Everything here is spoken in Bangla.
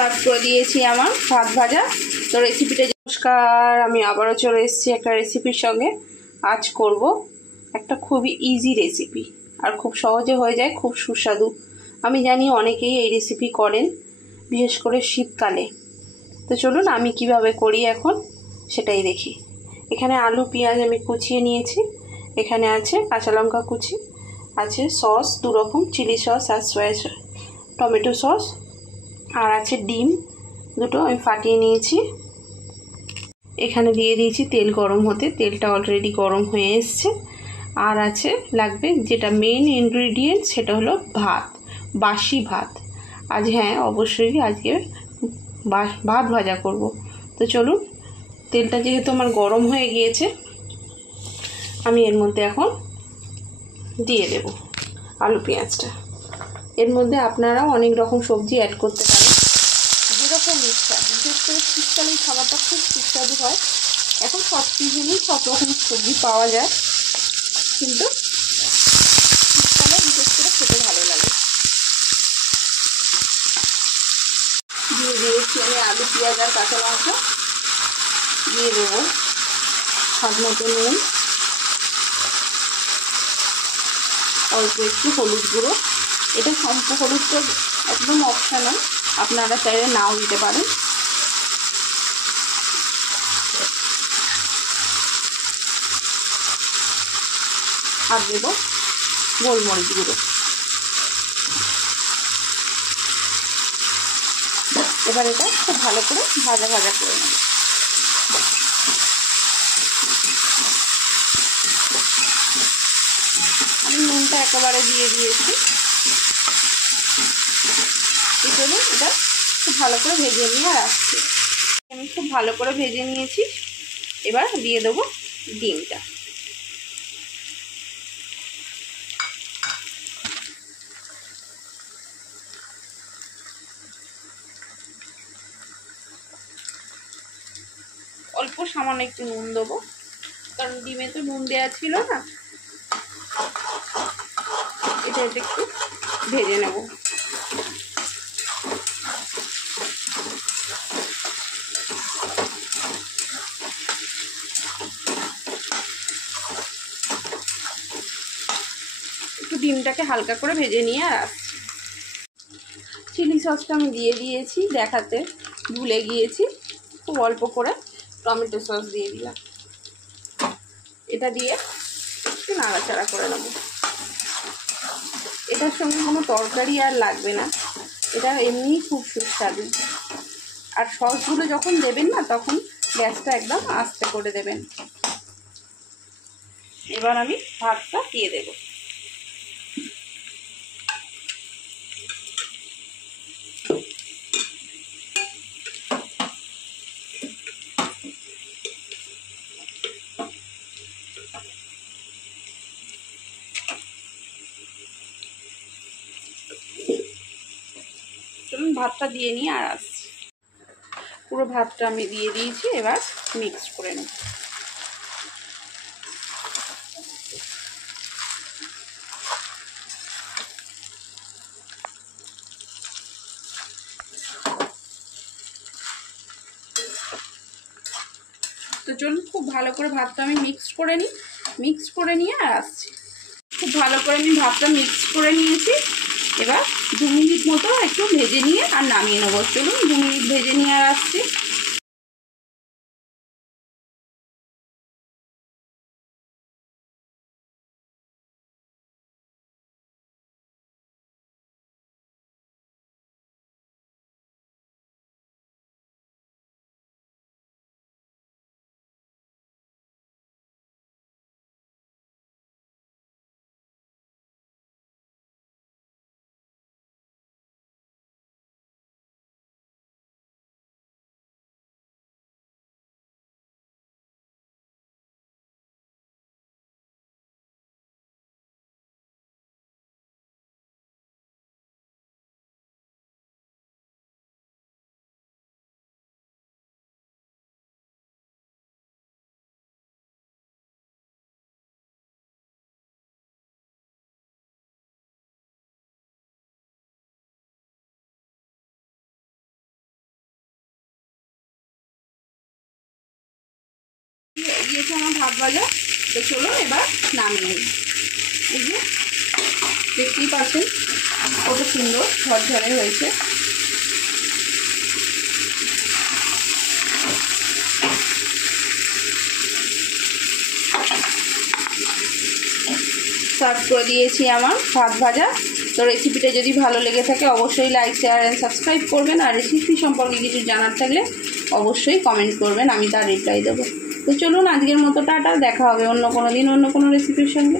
সার্ভ করে দিয়েছি আমার ভাত ভাজা। তো রেসিপিটা, নমস্কার, আমি আবারও চলে এসেছি একটা রেসিপির সঙ্গে। আজ করব একটা খুবই ইজি রেসিপি, আর খুব সহজে হয়ে যায়, খুব সুস্বাদু। আমি জানি অনেকেই এই রেসিপি করেন, বিশেষ করে শীতকালে। তো চলুন আমি কিভাবে করি এখন সেটাই দেখি। এখানে আলু পেঁয়াজ আমি কুচিয়ে নিয়েছি, এখানে আছে কাঁচা লঙ্কা কুচি, আছে সস দু রকম, চিলি সস আর সয়া টমেটো সস, আর আছে ডিম দুটো আমি ফাটিয়ে নিয়েছি। এখানে দিয়ে দিয়েছি তেল গরম হতে, তেলটা অলরেডি গরম হয়ে এসছে। আর আছে লাগবে যেটা মেন ইনগ্রিডিয়েন্ট, সেটা হলো ভাত, বাসি ভাত। আজ হ্যাঁ অবশ্যই আজকে ভাত ভাজা করব। তো চলুন, তেলটা যেহেতু আমার গরম হয়ে গিয়েছে, আমি এর মধ্যে এখন দিয়ে দেব আলু পেঁয়াজটা। এর মধ্যে আপনারাও অনেক রকম সবজি অ্যাড করতে পারেন, যেরকম ইচ্ছা। বিশেষ করে শীতকালে খাবারটা খুব সুস্বাদু হয়। এখন সব সিজনেই সব রকম সবজি পাওয়া যায়, কিন্তু শীতকালে বিশেষ করে খেতে ভালো লাগে। দিয়ে দিয়েছি আমি আলু পেঁয়াজ আর কাঁচা লঙ্কা, দিয়ে দেবো স্বাদ মতো নুন, অল্প একটু হলুদ গুঁড়ো। এটা হলুদটা একদম অপশনাল, আপনারা চাইলে নাও দিতে পারেন। আর দেব গোলমরিচ গুঁড়ো। এবার এটা খুব ভালো করে ভাজা ভাজা করে নেব। আমি নুনটা একেবারে দিয়ে দিয়েছি। চলুন এটা খুব ভালো করে ভেজে নিয়ে আসছি। আমি খুব ভালো করে ভেজে নিয়েছি। এবার দিয়ে দেবো ডিমটা। অল্প সামান্য একটু নুন দেবো, কারণ ডিমে তো নুন দেওয়া ছিল না। এটা একটু ভেজে নেব। একটু ডিমটাকে হালকা করে ভেজে নিয়ে আর আসছি। চিলি সসটা আমি দিয়ে দিয়েছি, দেখাতে ভুলে গিয়েছি। খুব অল্প করে টমেটো সস দিয়ে দিলাম। এটা দিয়ে একটু নাড়াচাড়া করে নেব। এটার সঙ্গে কোনো তরকারি আর লাগবে না, এটা এমনিই খুব সুস্বাদু। আর সসগুলো যখন দেবেন না, তখন গ্যাসটা একদম আস্তে করে দেবেন। এবার আমি ভাতটা দিয়ে দেব। চলুন ভাতটা দিয়ে নিয়ে আর আসছি। পুরো ভাতটা আমি দিয়ে দিয়েছি, এবার মিক্স করে নেব। তো চলুন খুব ভালো করে ভাতটা আমি মিক্স করে নিয়ে আর আসছি। খুব ভালো করে আমি ভাতটা মিক্স করে নিয়েছি। এবার 2 মিনিট মতো একটু ভেজে নিয়ে আর নামিয়ে নেবো। চলুন 2 মিনিট ভেজে নিয়ে আর আসছি। গিয়েছে আমার ভাত ভাজা। তো চলুন এবার নামিয়ে নিই। এই যে দেখতেই পাচ্ছেন কত সুন্দর ঝরঝরে হয়েছে। সার্ভ করে দিয়েছি আমার ভাত ভাজা। তো রেসিপিটা যদি ভালো লেগে থাকে অবশ্যই লাইক, শেয়ার অ্যান্ড সাবস্ক্রাইব করবেন। আর রেসিপি সম্পর্কে কিছু জানার থাকলে অবশ্যই কমেন্ট করবেন, আমি তার রিপ্লাই দেবো। তো চলুন আজকের মতো টাটা, দেখা হবে অন্য কোনো দিন অন্য কোনো রেসিপির সঙ্গে।